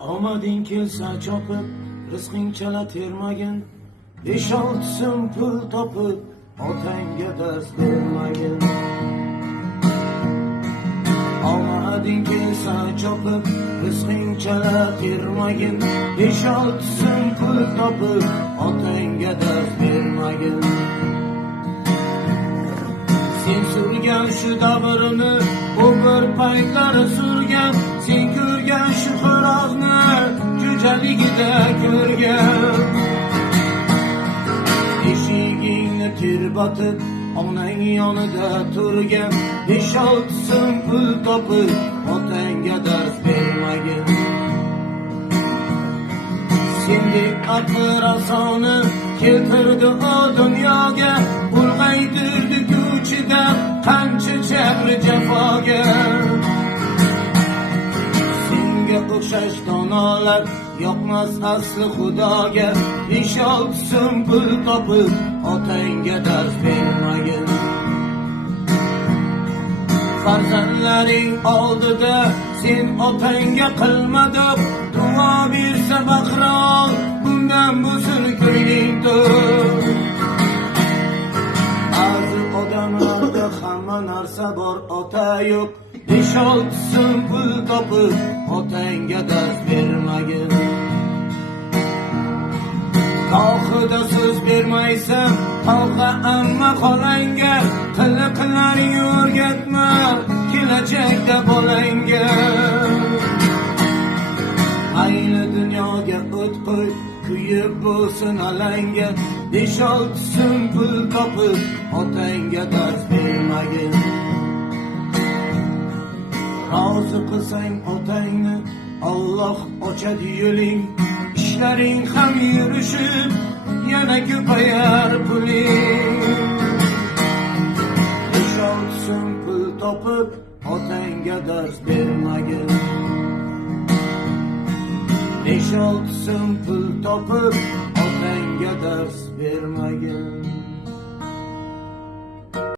Omading kelsa chopib, rizqing chala termagin. 5-6 so'm pul topib, otangga dars bermagin. Omading kelsa chopib, rizqing chala termagin. 5-6 so'm pul topib, otangga dars bermagin. Sen surgan shu davrini, u bir paytlari surgan. Sen ko'rgan shu xo'rozni, jo'jaligida ko'rgan. Eshigingni tirbatib, onang yonida turgan. 5-6 so'm pul topib, otangga dars bermagin. Sendek aql-rasoni keltirdi o dunyoga, ulg'aytirdi ko'chida qancha jabr jafoga. Senga o'xshash donolar yoqmas asli xudoga. 5-6 so'm pul topib, otangga dars bermagin. Farzandlaring oldida sen otangga qilmading duo, bersa baqirol, bundan bo'lsin ko'ngling to'q. Ba'zi odamlarda hamma narsa bor, ota yo'q. 5-6 so'm pul topib, otangga dars bermagin. Tohida so'z bermaysan, tog'a amma xolangga. Qiliqlaring o'rgatma, kelajakda bolangga. Ayni dunyoga o't qo'y, kuyib bo'lsin alanga. 5-6 so'm pul topib, otangga dars bermagin. Rozi qilsang otangni, Alloh ochadi yo'ling. Ishlaring ham yurishib, yana ko'payar puling. 5-6 so'm pul topib, otangga dars bermagin. 5-6 so'm pul topib, otangga dars bermagin.